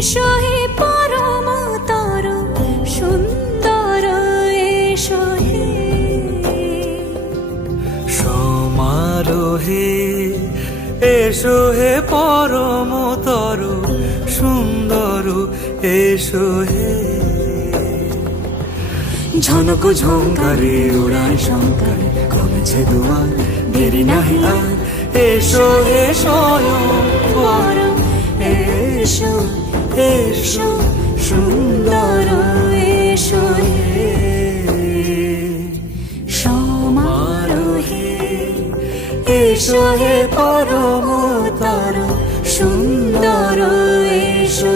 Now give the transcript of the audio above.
এসো হে পরমতর সুন্দর এসো হে সমারোহে এসো হে পরমতর সুন্দর এসো হে ঝনক ঝঙ্কারে উড়ায় শঙ্কারে কমেছে দুয়ার দেরি নাহি আর এসো হে স্বয়ং বর এসো এসো সুন্দর এসো হে সমারোহে এসো হে পরমতর সুন্দর এসো